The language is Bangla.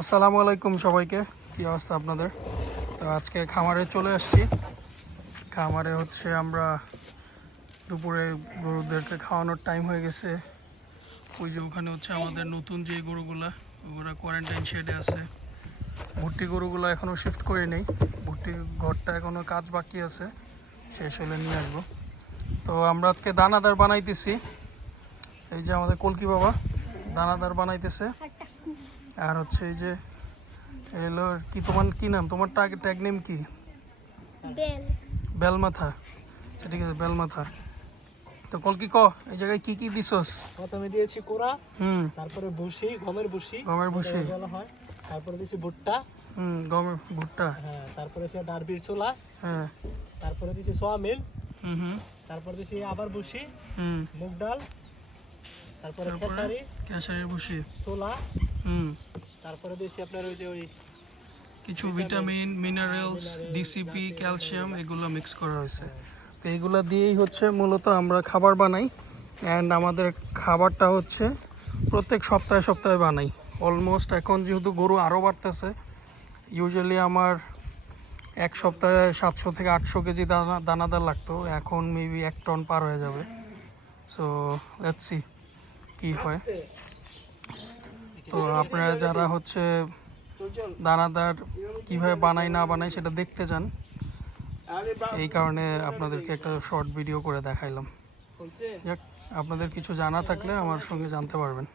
আসসালামু আলাইকুম সবাইকে। কী অবস্থা আপনাদের? তো আজকে খামারে চলে আসছি। খামারে হচ্ছে আমরা দুপুরে গরুদেরকে খাওয়ানোর টাইম হয়ে গেছে। ওই যে ওখানে হচ্ছে আমাদের নতুন যে গরুগুলা, ওগুলা কোয়ারেন্টাইন শেডে আছে। ভর্তি গরুগুলো এখনও শিফট করে নেই। ভর্তি ঘরটা এখনও কাজ বাকি আছে। শেষ হলে নিয়ে আসব। তো আমরা আজকে দানাদার বানাইতেছি। এই যে আমাদের কলকি বাবা দানাদার বানাইতেছে। আর হচ্ছে এই যে এলো কি তোমার কি নাম? তোমার ট্যাগ ট্যাগ নেম কি? বেল। বেলমাথা। আচ্ছা ঠিক আছে বেলমাথা। তো কলকি ক? এই জায়গায় কি কি দিছস? প্রথমে দিয়েছি কোরা হুম। তারপরে ভুসি গমের ভুসি। গমের ভুসি। হয়। তারপরে দিয়েছি ভুট্টা। হুম গমের ভুট্টা। হ্যাঁ তারপরে সে ডারবির ছোলা। হ্যাঁ। তারপরে দিয়েছি সোয়াবিন। হুম হুম। তারপরে দিয়েছি আবার ভুসি। হুম। মুগ ডাল। তারপরে? খেসারি। কেশারির ভুসি। ছোলা। হুম। তারপরে দিয়েছি আপনার ওই যে ওই কিছু ভিটামিন মিনারেলস ডিসিপি ক্যালসিয়াম এগুলো মিক্স করা হয়েছে। তো এগুলো দিয়েই হচ্ছে মূলত আমরা খাবার বানাই। অ্যান্ড আমাদের খাবারটা হচ্ছে প্রত্যেক সপ্তাহে সপ্তাহে বানাই। অলমোস্ট এখন যেহেতু গরু আরও বাড়তেছে ইউজুয়ালি আমার এক সপ্তাহে সাতশো থেকে আটশো কেজি দানা দানাদার লাগতো। এখন মেবি এক টন পার হয়ে যাবে। সো লেটস সি কী হয়। তো আপনারা যারা হচ্ছে দানাদার কীভাবে বানাই না বানাই সেটা দেখতে চান, এই কারণে আপনাদেরকে একটা শর্ট ভিডিও করে দেখাইলাম। যাক, আপনাদের কিছু জানা থাকলে আমার সঙ্গে জানতে পারবেন।